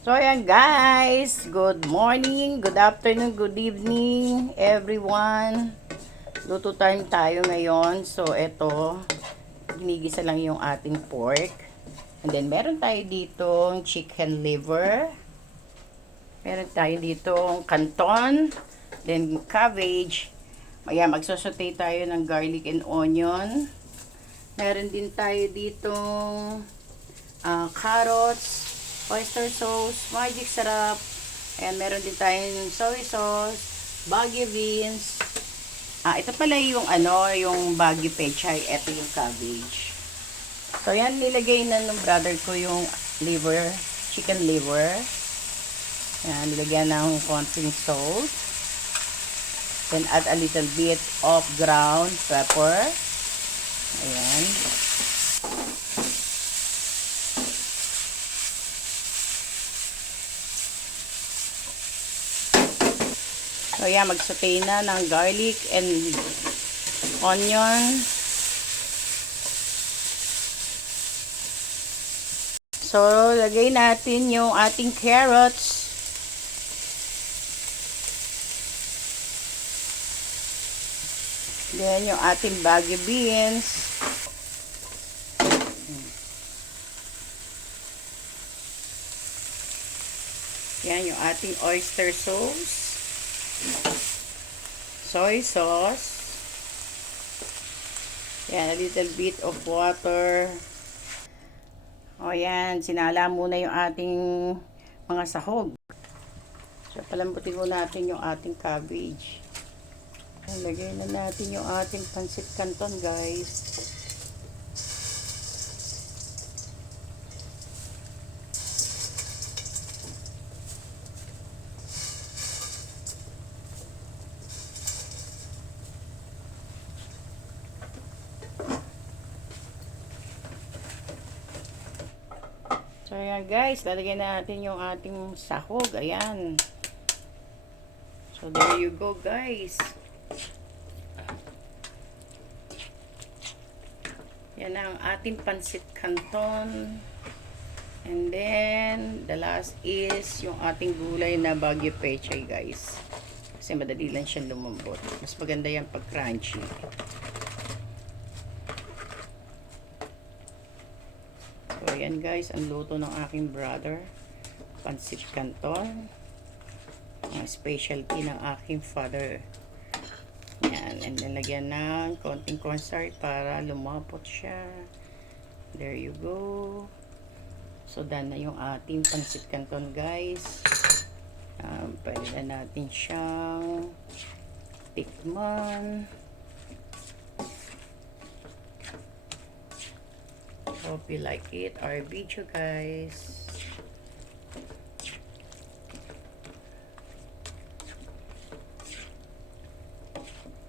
So, ayan guys. Good morning, good afternoon, good evening, everyone. Luto time tayo ngayon. So, eto, ginigisa lang yung ating pork. And then, meron tayo ditong chicken liver. Meron tayo ditong canton. Then, cabbage. Ayan, magsasaute tayo ng garlic and onion. Meron din tayo ditong carrots, oyster sauce, magic sarap. Ayan, meron din tayong soy sauce, Baguio beans. Ito pala yung yung Baguio pechay. Ito yung cabbage. So, yan, nilagay na ng brother ko yung liver, chicken liver. Ayan, nilagyan ng konting salt. Then, add a little bit of ground pepper. Ayan. So, yan, mag-saute na ng garlic and onion. So, lagay natin yung ating carrots. Then, yung ating Baguio beans. Yan, yung ating oyster sauce. Soy sauce. Yan, a little bit of water. O yan, sinala muna yung ating mga sahog. So, palambutin muna natin yung ating cabbage. Lagay na natin yung ating pancit canton, guys. So, ayan guys, lalagyan natin yung ating sahog. Ayan. So, there you go guys. Yan ang ating pancit canton. And then, the last is yung ating gulay na Baguio pechay guys. Kasi madali lang siyang lumambot. Mas maganda yan pag crunchy. So, ayan guys, ang luto ng aking brother. Pancit canton. Ang specialty ng aking father. Yan, and then lagyan ng konting cornstarch para lumapot siya. There you go. So, done na yung ating pancit canton guys. Pwede na natin siyang tikman. Hope you like it, our video guys.